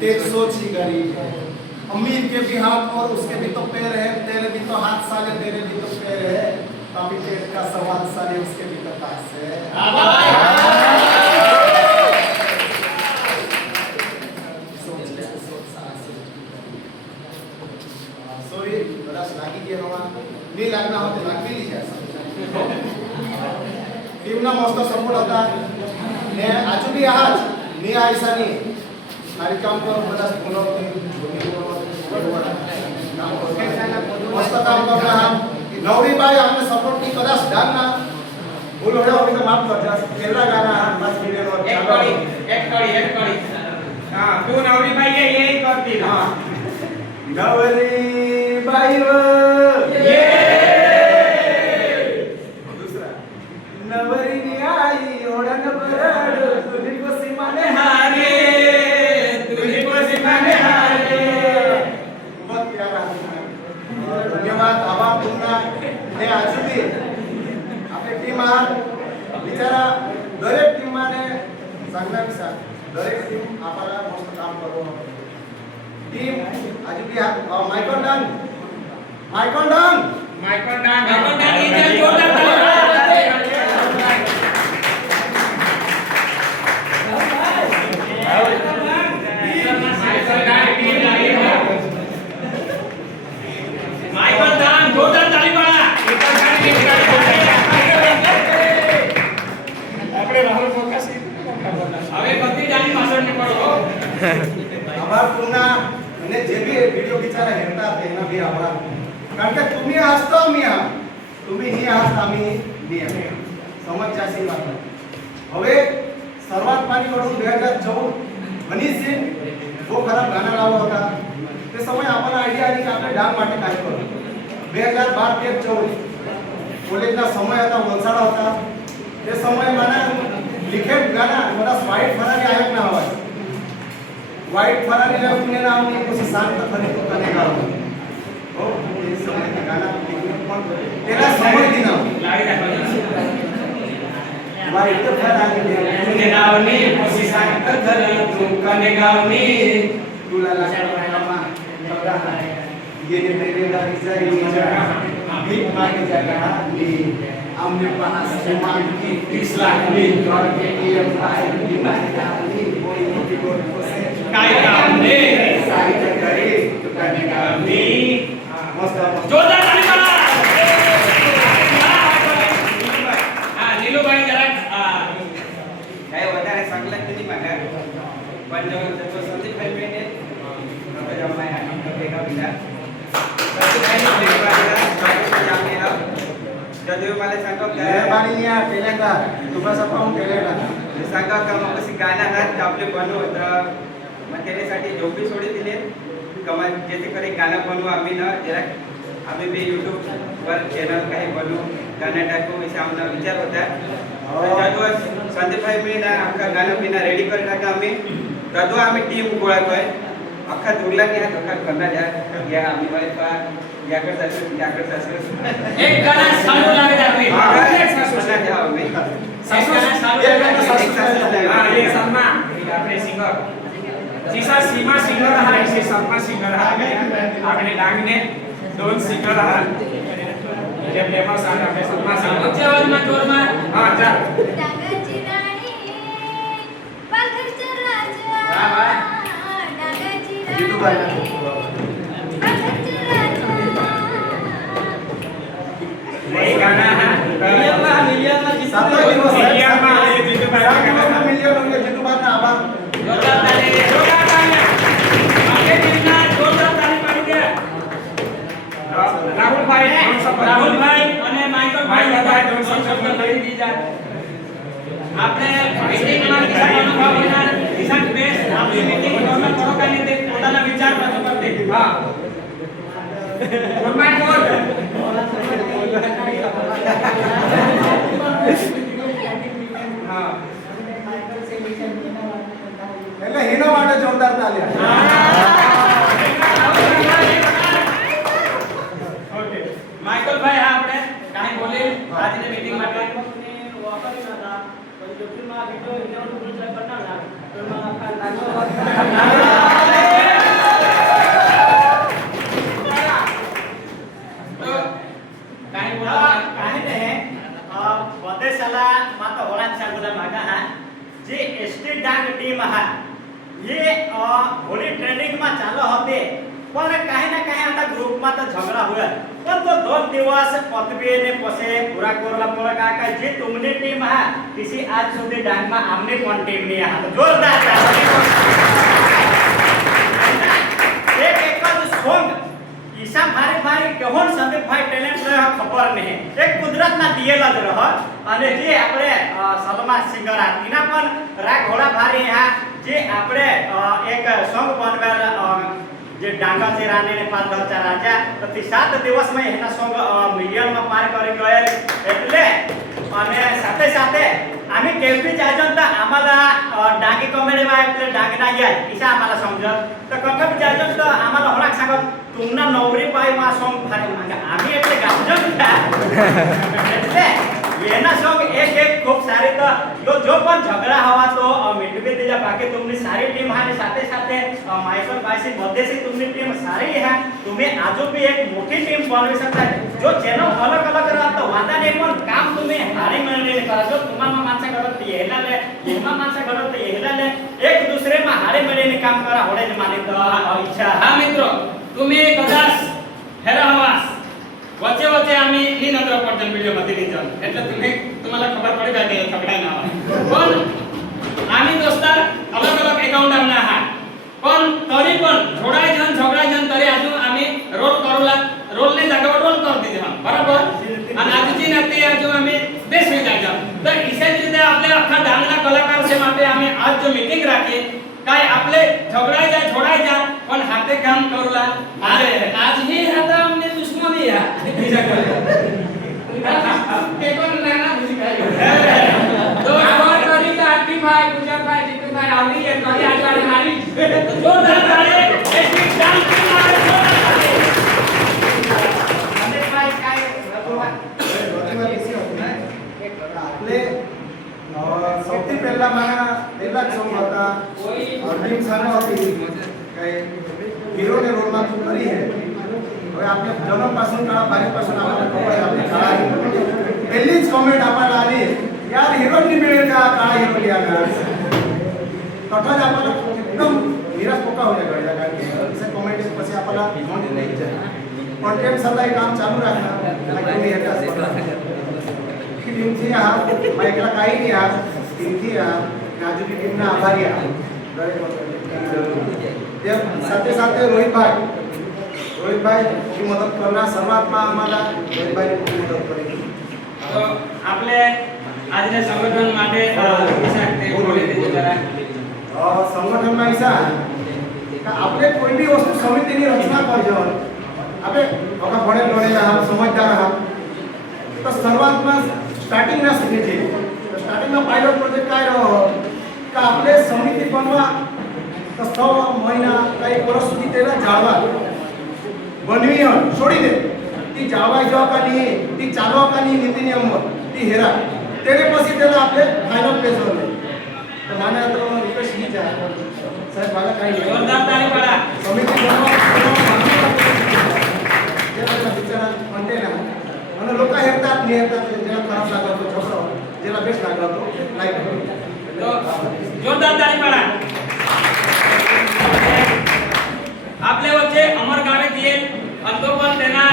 तेज सोच ही गरीब है। अमीर के भी हाथ और उसके भी तो पैर है, तेरे भी तो हाथ साले तेरे भी तो पैर है, अभी पेट का सवाल साले उसके भी तो पास है। सॉरी बरास लागी गया हवा नहीं लागना होते लाग भी लीजिए टीम ना मस्त सपोर्ट होता ने आजू भी आज नहीं आयसा नहीं कार्यक्रम को बड़ा बोलो मस्त काम कर रहा हम नवरी भाई हमने सपोर्ट की कदाच डाल ना बोलो है अभी तो माफ कर जा पहला गाना बस वीडियो एक कड़ी हां तू नवरी भाई ये यही करती हां नवरी भाई ये दूसरा नवरी ने आई ओढ़न बरड़ तुझी को सीमाने हारे धन्यवाद आभार तुमना ने आजू भी आपली टीम आहात बिचारा दरेक टीम माने चांगला विचार दरेक टीम आपल्याला मस्त काम करू टीम आजू भी मायकोंडन इथे जोरदार आभार पुन्हा म्हणजे जे बी व्हिडिओ बिचारा हेरतात त्यांना बी आभार कारण की तुम्ही असतो मी आहात तुम्ही ही आहात आम्ही मी आहे समज जास्ती बात હવે सर्वात पाणी कडून 2014 हनी सिंग जो खराब गाणं लावला होता ते समय आपण आयडिया आली की आपल्या डाग માટે काय करू 2012-13-14 कॉलेजचा समय होता वलसाड होता ते समय मला लिखेट गाणं मला वाईट फरारी आयोग ना हवा वाइट फरारी पुणे नाव ने कुछ शांत खरे तो कने गाव हो ये समय के गाना तेरा समय दी नाव वाइट फरारी पुणे नाव ने कुछ शांत खरे तो कने गाव ने तुला लामा तबरा ये ने तेरे दारी जाई जगह भीख मांगे जगह ली हमने पास मांग की 30 लाख में घर के लिए भाई की मांगी कोई मोटी कोई काय काम ने साहित्य करे तो करने का मी मस्त जोरदार ताली मारा हां नीलू भाई जरा काय વધારે सांगलं की मागा पण जो संदीप भाई ने આપણે રમાય આપણે ભેગા બીજા संदीप भाई ने ભેગા जदू मला सांगो बाणीया पहिल्यांदा तुम्हाला पाहून केलेला सांगा का मग कशी गाणं हात आपले बनव होतं मग त्याच्यासाठी झोपी सोडी दिले कमाल जेथे करे गाणं बनवू आम्ही ना जरा आम्ही बी YouTube वर चॅनल काही बनवू गाणं टाकू असा आमचा विचार होता जदू संदीप भाई मी ना आमका गाणं बिना रेडी कर टाका आम्ही जदू आम्ही टीम गोळातोय अख्खा दुर्ला की हात अख्खा करणार या आम्ही बाई पा याकडे जायचं एक गाणं सांगू लागत आम्ही सासूला द्या आम्ही ये सलमा आपले सिंगर जिसा सीमा सिंगर हा ऐसे सलमा सिंगर हा आपले डांगने दोन सिंगर हा जे फेमस आहे आपले सलमा सिंगर आवाज मा जोर मा हां जा डांगाची राणी पाखरचा राजा डांगाची राणी ये गाना है मिलियन में ये जितू भाई का गाना मिलियन होंगे जितू भाई ना आभार जोरदार ताली आगे जितना जोरदार ताली मारेंगे આપણે મીટિંગમાં કિસાન અનુભવ વિના કિસાન બેસ આપણી મીટિંગ ફોર્મેટ કરો કે નહીં તે પોતાના વિચાર રજૂ કરતે. હા ફોર્મેટ બોલ. હા એટલે હિનો માટે જોરદાર તાલિયા. ઓકે માઈકલ ભાઈ આપણે કાઈ બોલે આજની મીટિંગ માટે टीम है ये होली ट्रेनिंग में चालू होते पर कहीं ना कहीं आता ग्रुप में तो झगड़ा हुआ पर तो 2 दिवस पतबे ने पसे पूरा कोरला पूरा का जे तुमने टीम है किसी आज सुधी डांग में आमने कौन टीम नहीं है तो जोरदार एक सॉन्ग ईशा भारी केहोन संदीप भाई टैलेंट रहे खबर नहीं एक कुदरत ना दिएला જ રહ અને જે આપણે સલમા સિંગર આના પણ રાગ ઘોડા ભારી હા જે આપણે એક સોંગ बनवेल જે ડાંગા ચેરાને ને પાલઘરचा રાજા પ્રતિ 7 દિવસમાં એના સોંગ મિલિયનમાં પાર કરી ગયેલ એટલે અને સાથે સાથે आम्ही केपी जाजंता आम्हाला डांगी कॉमेडीમાં એટલે डांगना याद ईशा आम्हाला समज तर केपी जाजंता आम्हाला होणार सांगत तुमना नवरी बाई मा सॉन्ग भारी मागे आम्ही એટલે गाजंता એટલે એના સોંગ એક ખૂબ સારી તો જો પણ ઝઘડા હવા તો મિટવી દેજા બાકી तुमની સારી ટીમ आहे સાથે સાથે માઈકલ બાઈસી મધ્યથી तुमની टीम सारी है तुम्ही आजो भी एक मोठी टीम बनवी शकता जो चॅनल अलग अलग राहतो वादा नाही पण काम तुम्ही हारी मिळणे करा जो तुम्हाला माणसा घडत येलाले येमा माणसा घडत येलाले एक दुसरे मा हारी मिळणे काम करा होडे माने तो इच्छा हा मित्र तुम्ही कदाच हेरा हवास वच्चे वच्चे आम्ही ही नंतर पडजन व्हिडिओ मध्ये निजन એટલે तुम्हाला खबर पडे का की सगळ्या नाव पण आम्ही दोस्तार अलग अलग अकाउंट आमना आहात पण तरी पण थोडाय जण झगडा जण तरी अजून आम्ही रोल करूला रोल ने जागेवर रोल कर दीजे हम बरोबर आणि आजची नाती अजून आम्ही बेस होई जागा तर इसेच રીતે आपले अख्खा डांगना कलाकार से માટે आम्ही आज जो मीटिंग રાખી काय आपले झगडाय जा छोडाय जा पण हाते काम करूला अरे आज ही हाता हमने दुश्मनी है के कोण नाना बुझी काय तो और करी का आरती भाई गुजर भाई जितू भाई आवी ये करी आज हारी जोरदार ताली एक डांस की मार અને ભાઈ કાય आपले સૌથી પહેલા મારા પહેલા સોંગ હતા ટીમ સાનો હતી કઈ હીરોને રોલમાં તું કરી હે હવે આપણે જન્મ પાसून કાળા બારી પાसून આમાં ખબર આપણે કાળા પહેલી જ કમેન્ટ આમાં આલી यार हीरो नहीं मिळेल का काळा हीरो लिया का तोठाच आपल्याला एकदम निराश पोका हो जाएगा कारण की असे कमेंट પછી आपल्याला नोंद नाही जाय कॉन्टेंट सदा काम चालू राखना तुम्ही येता टीम थी आ माइकला काही नाही आ टीम थी आ राजू की टीम ना आभारी आ ते साथे साथे रोहित भाई की मदत करना सर्वात में आम्हाला रोहित भाई की मदत करेगी तो आपले આજના સંગઠન માટે વિશાખ તે બોલી દેજો જરા સંગઠનમાં ઈસા આપણે કોઈ બી વસ્તુ સમિતિની રચના કરજો આપણે ઓકા ભણે ગણેલા હા સમજદાર હા તો શરૂઆતમાં સ્ટાર્ટિંગના સુધી છે તો સ્ટાર્ટિંગમાં પાયલોટ પ્રોજેક્ટ काय રહ્યો કે આપણે સમિતિ બનવા તો 6 મહિના કઈ વર્ષ સુધી તેના જાળવા બનવી છોડી દે ती જાળવા જો કાની ती ચાલવા કાની નીતિ નિયમ ती हेरा तेरे પછી તેના આપણે ફાઇનલ પેજ હોય તો માને તો રિક્વેસ્ટ ही છે સાહેબ મારા કાઈ જોરદાર તાળી પાડા સમિતિ બનવા જેના વિચાર મંડે ના અને લોકો હેરतात નહીં હેરतात જેના ખરાબ લાગતો છોકરો જેના બેસ્ટ લાગતો લાઈક તો જોરદાર તાળી પાડા आपल्या वच्चे अमर गावे दिए आणि तो पण त्यांना